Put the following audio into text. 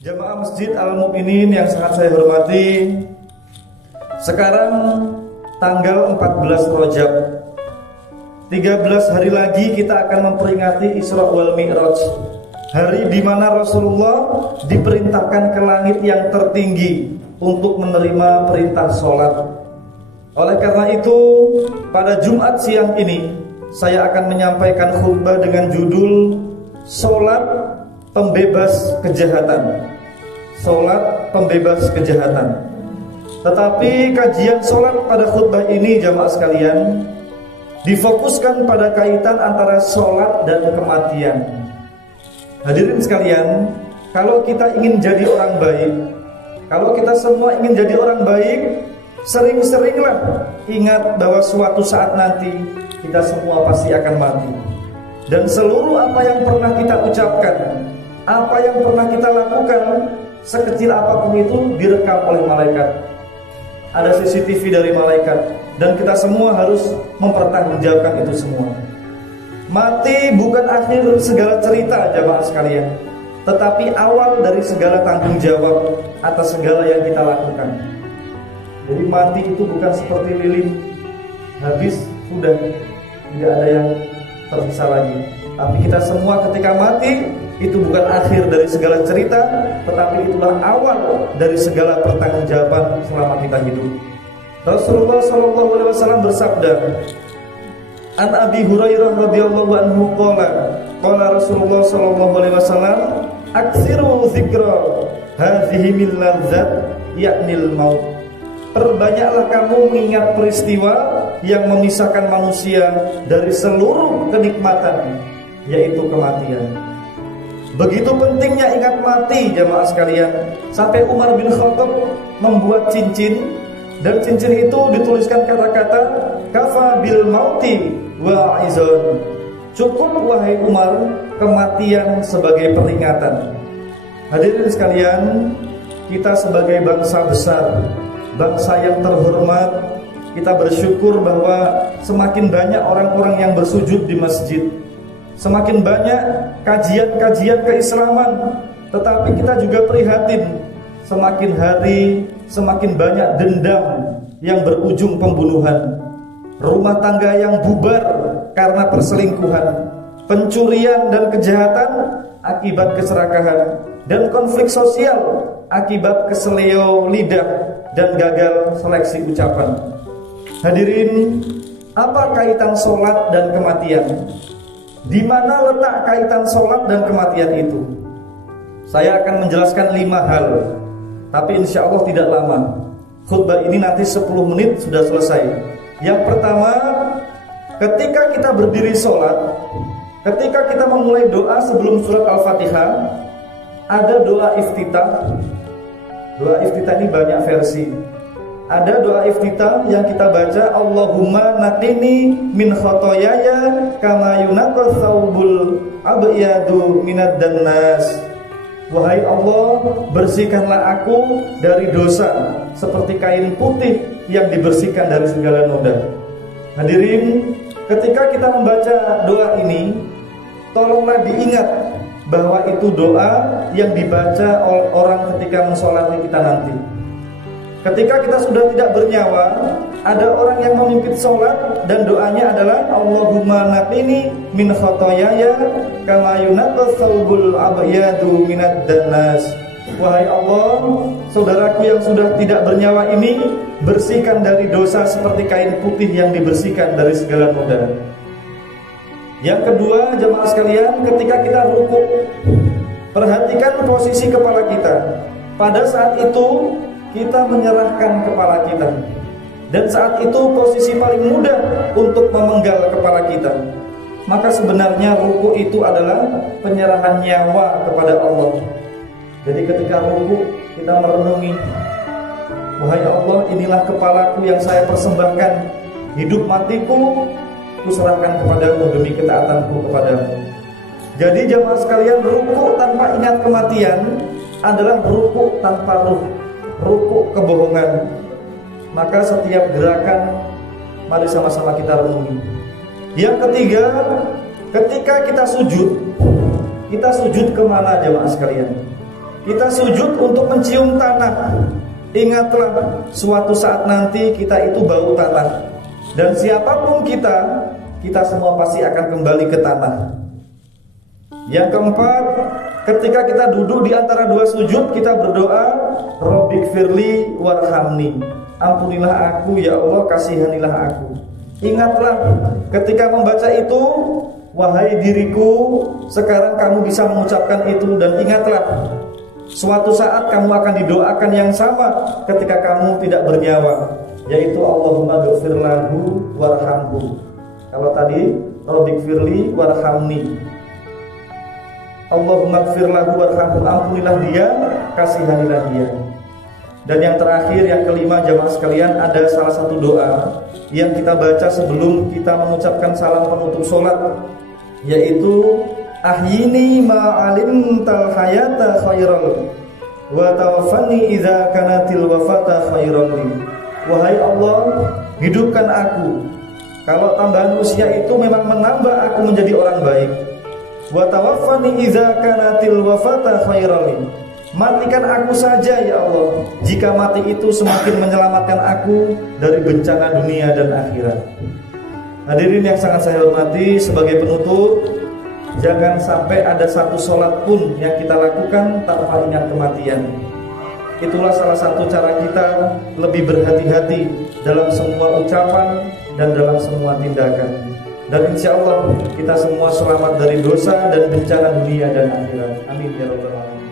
Jamaah Masjid Al-Mukminin yang sangat saya hormati, sekarang tanggal 14 Rajab, 13 hari lagi kita akan memperingati Isra wal Mi'raj, hari di mana Rasulullah diperintahkan ke langit yang tertinggi untuk menerima perintah sholat. Oleh karena itu, pada Jumat siang ini saya akan menyampaikan khutbah dengan judul Sholat Pembebas Kejahatan. Sholat pembebas kejahatan. Tetapi kajian sholat pada khutbah ini, jamaah sekalian, difokuskan pada kaitan antara sholat dan kematian. Hadirin sekalian, kalau kita ingin jadi orang baik, kalau kita semua ingin jadi orang baik, sering-seringlah ingat bahwa suatu saat nanti kita semua pasti akan mati. Dan seluruh apa yang pernah kita ucapkan, apa yang pernah kita lakukan, sekecil apapun itu direkam oleh malaikat. Ada CCTV dari malaikat, dan kita semua harus mempertanggungjawabkan itu semua. Mati bukan akhir segala cerita, jamaah sekalian, tetapi awal dari segala tanggung jawab atas segala yang kita lakukan. Jadi mati itu bukan seperti lilin, habis sudah tidak ada yang tersisa lagi. Tapi kita semua ketika mati, itu bukan akhir dari segala cerita, tetapi itulah awal dari segala pertanggungjawaban selama kita hidup. Rasulullah SAW bersabda, An Abi Hurairah radhiyallahu anhu qala Rasulullah SAW, aksiru dzikra hadhihi min ladzat yaknil maut. Perbanyaklah kamu mengingat peristiwa yang memisahkan manusia dari seluruh kenikmatan, yaitu kematian. Begitu pentingnya ingat mati, jamaah sekalian, sampai Umar bin Khattab membuat cincin, dan cincin itu dituliskan kata-kata kafa bil mauti wa izon. Cukup wahai Umar, kematian sebagai peringatan. Hadirin sekalian, kita sebagai bangsa besar, bangsa yang terhormat, kita bersyukur bahwa semakin banyak orang-orang yang bersujud di masjid, semakin banyak kajian-kajian keislaman. Tetapi kita juga prihatin, semakin hari semakin banyak dendam yang berujung pembunuhan, rumah tangga yang bubar karena perselingkuhan, pencurian dan kejahatan akibat keserakahan, dan konflik sosial akibat keseleo lidah dan gagal seleksi ucapan. Hadirin, apa kaitan sholat dan kematian? Di mana letak kaitan sholat dan kematian itu? Saya akan menjelaskan 5 hal, tapi insya Allah tidak lama. Khutbah ini nanti 10 menit sudah selesai. Yang pertama, ketika kita berdiri sholat, ketika kita memulai doa sebelum surat Al-Fatihah, ada doa iftitah. Doa iftitah ini banyak versi. Ada doa iftitah yang kita baca, Allahumma naqini min khotoyaya kama yunaqqa thawbul abyadu minad dannas. Wahai Allah, bersihkanlah aku dari dosa seperti kain putih yang dibersihkan dari segala noda. Hadirin, ketika kita membaca doa ini, tolonglah diingat bahwa itu doa yang dibaca oleh orang ketika mensolati kita nanti. Ketika kita sudah tidak bernyawa, ada orang yang memimpin sholat dan doanya adalah Allahumma naqini min khotoyaya kama yunaqqa thawbul abyadu minad dannas. Wahai Allah, saudaraku yang sudah tidak bernyawa ini, bersihkan dari dosa seperti kain putih yang dibersihkan dari segala noda. Yang kedua, jemaah sekalian, ketika kita rukuk, perhatikan posisi kepala kita. Pada saat itu kita menyerahkan kepala kita, dan saat itu posisi paling mudah untuk memenggal kepala kita. Maka sebenarnya rukuk itu adalah penyerahan nyawa kepada Allah. Jadi ketika rukuk kita merenungi, wahai Allah, inilah kepalaku yang saya persembahkan, hidup matiku kuserahkan kepadamu demi ketaatanku kepadamu. Jadi jamaah sekalian, rukuk tanpa ingat kematian adalah rukuk tanpa ruh, rukuk kebohongan. Maka setiap gerakan, mari sama-sama kita renungi. Yang ketiga, ketika kita sujud kemana jemaah sekalian? kita sujud untuk mencium tanah. Ingatlah, suatu saat nanti kita itu bau tanah. Dan siapapun kita semua pasti akan kembali ke tanah. Yang keempat, ketika kita duduk di antara dua sujud, kita berdoa, Rabbighfirli warhamni. Ampunilah aku ya Allah, kasihanilah aku. Ingatlah, ketika membaca itu, wahai diriku, sekarang kamu bisa mengucapkan itu. Dan ingatlah, suatu saat kamu akan didoakan yang sama ketika kamu tidak bernyawa, yaitu Allahumma ghfir lahu warhamhu. Kalau tadi Rabbighfirli warhamni, Allahumma ghfir lahu warhamhu, ampunilah dia, kasihanilah dia. Dan yang terakhir, yang kelima, jamaah sekalian, ada salah satu doa yang kita baca sebelum kita mengucapkan salam penutup sholat, yaitu ahyini ma'alimtal hayata khairal wa tawaffani idza kanatil wafata khairal. Wahai Allah, hidupkan aku kalau tambahan usia itu memang menambah aku menjadi orang baik. Wa tawaffani idza kanatil wafata khairal. Matikan aku saja ya Allah jika mati itu semakin menyelamatkan aku dari bencana dunia dan akhirat. Hadirin yang sangat saya hormati, sebagai penutup, jangan sampai ada satu sholat pun yang kita lakukan tanpa ingat kematian. Itulah salah satu cara kita lebih berhati-hati dalam semua ucapan dan dalam semua tindakan. Dan insya Allah kita semua selamat dari dosa dan bencana dunia dan akhirat. Amin ya rabbal alamin.